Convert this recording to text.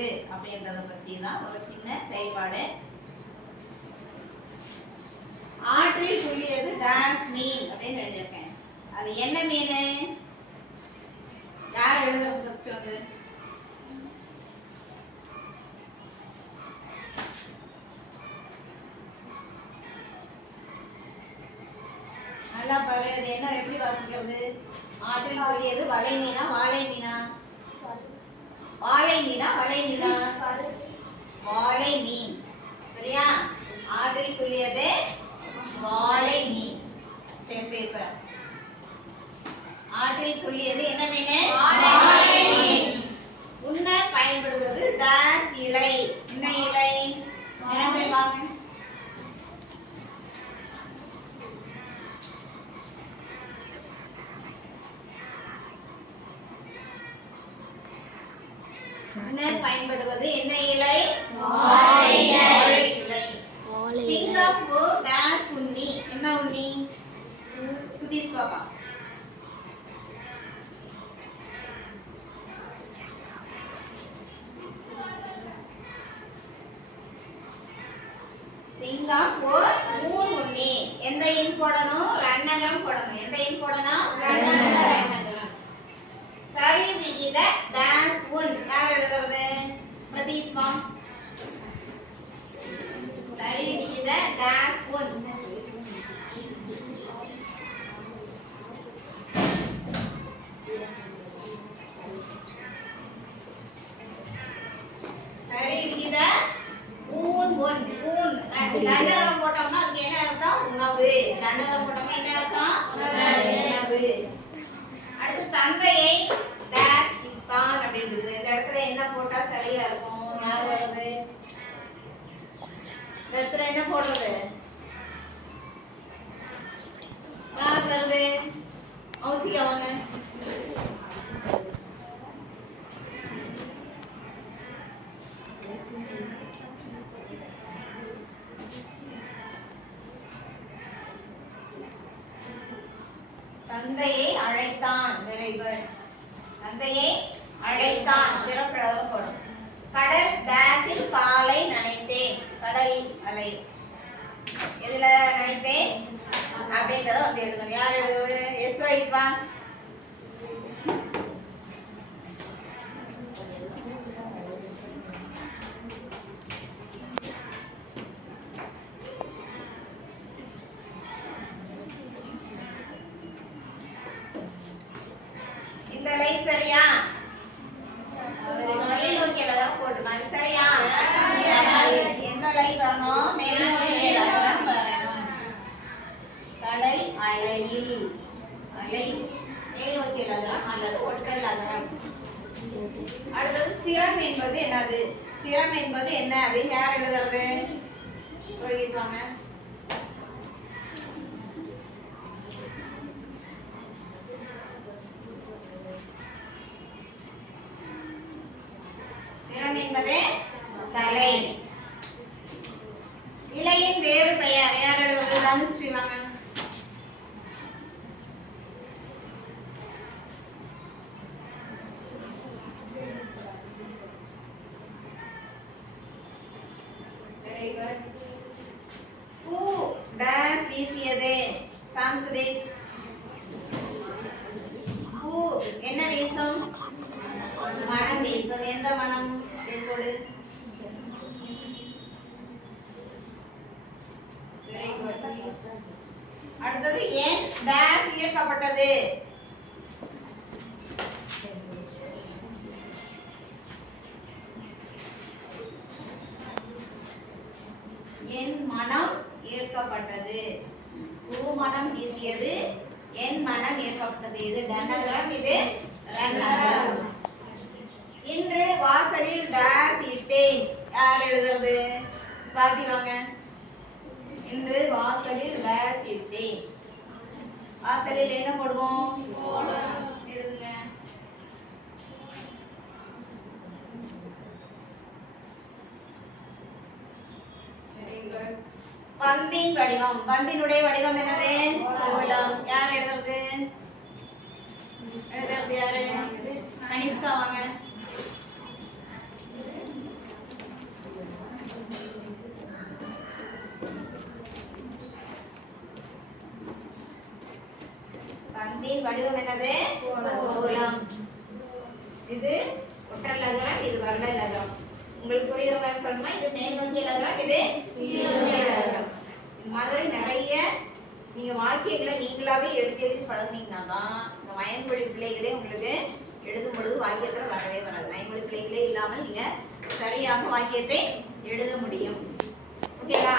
வருது அப்படின்றத பத்தி தான் ஒரு சின்ன செயல்பாடு. ஆற்றில் துள்ளியது டான்ஸ் மீன் அப்படின்னு எழுதியிருக்கேன். அது என்ன மீன்? யார் எழுதுறது ஃபர்ஸ்ட் வந்து? நல்லா பாரு. அது என்ன, எப்படி வாசிக்கிறது? ஆற்றில் துள்ளியது வலை மீனா வாழை மீனா? வாழை மீனா வலை மீனா? வாழை மீன். சரியா? ஆற்றில் துள்ளியது வாழை மீன். சரி பேப்பர். ஆற்றில் துள்ளியது என்ன மீன்? வாழை மீன். உண்ண பயன்படுவது டாஸ் இலை. என்ன இலை? நிறமை வாங்க. உண்ண பயன்படுவது என்ன இலை? வாழை இலை. சிங்கப்பூர் டாஸ் உண்ணி. என்ன உண்ணி? சுதீஷ் பாப்பா. சிங்கப்பூர் ஊன் உண்ணி. எந்த இன் போடணும்? ரன்னகம் போடணும். எந்த இன் போடணும்? ரன்னகம். சரி விகித டாஸ் உன். யார் எழுதுறது? பிரதீஷ்மா. சரி விகித டாஸ் உன். சரி விகித ஊன் ஒன். ஊன் தன்னகம் போட்டோம்னா அதுக்கு என்ன அர்த்தம்? உணவு. தன்னகம் போட்டோம்னா என்ன அர்த்தம்? உணவு. அடுத்து தந்தையை டாஸ் இத்தான் அப்படின்றது. இந்த இடத்துல என்ன போட்டா சரியா இருக்கும்? யார் வருது? இந்த இடத்துல என்ன போடுறது? யார் வருது? மௌசிகா வாங்க. தந்தையை அழைத்தான். Very good. தந்தையை அழைத்தான். சிறப்பாக போடும். கடல் டாஸில் காலை நனைத்தேன். கடல் அலை. எதுல நனைத்தேன் அப்படின்றத வந்து எழுதணும். யார் எழுதுவது? எஸ் வைப்பா. இந்த லை சரியா? மேல் நோக்கி அழகாக போட்டுருக்காங்க. சரியா? எந்த லை வரணும்? மேல் நோக்கி அழகாக வரணும். கடல் அலையில். அலை மேல் நோக்கி அழகாக அல்லது ஒற்றல் அகரம். அடுத்தது சிரம் என்பது என்னது? சிரம் என்பது என்ன அப்படின்னு யார் எழுதுறது? புரியுதுவாங்க. என்பது தலை. இலையின் வேறு பெயர் யார் எழுதுவது? தனுஸ்ரீ வாங்க. Very good. பூ டாஸ் வீசியது. சாம்சுதீப். பூ என்ன வீசும்? மனம் வீசும். எந்த மனம்? அடுத்தது என் டாஸ் இயக்கப்பட்டது. என் மனம் ஈர்க்கப்பட்டது. பூ மனம் வீசியது. என் மனம் ஈர்க்கப்பட்டது. இது டனகரம். இது ரன்னகரம். இன்று வாசலில் டாஸ் இட்டேன். யார் எழுதுறது? ஸ்வாதி வாங்க. இன்று வாசலில் டாஸ் இட்டேன். வாசலில் என்ன போடுவோம்? எழுதுங்க. பந்தின் வடிவம். பந்தினுடைய வடிவம் என்னது? கோலம். யார் எழுதுறது? எழுதுறது யாரு? கனிஷ்கா வாங்க. வடிவம் என்னது? கோலம். இது ஒற்றர் லகரம், இது வருட லகரம். உங்களுக்கு புரியுற மாதிரி சொல்லணுமா? இது மேல் நோக்கிய லகரம், இது கீழ் நோக்கிய லகரம். இது மாதிரி நிறைய நீங்க வாக்கியங்களை நீங்களாவே எழுதி எழுதி பழகுனீங்கன்னா தான் இந்த வயன்மொழி பிள்ளைகளே உங்களுக்கு எழுதும் பொழுது வாக்கியத்துல வரவே வராது. வயன்மொழி பிள்ளைகளே இல்லாமல் நீங்க சரியாக வாக்கியத்தை எழுத முடியும். ஓகேவா?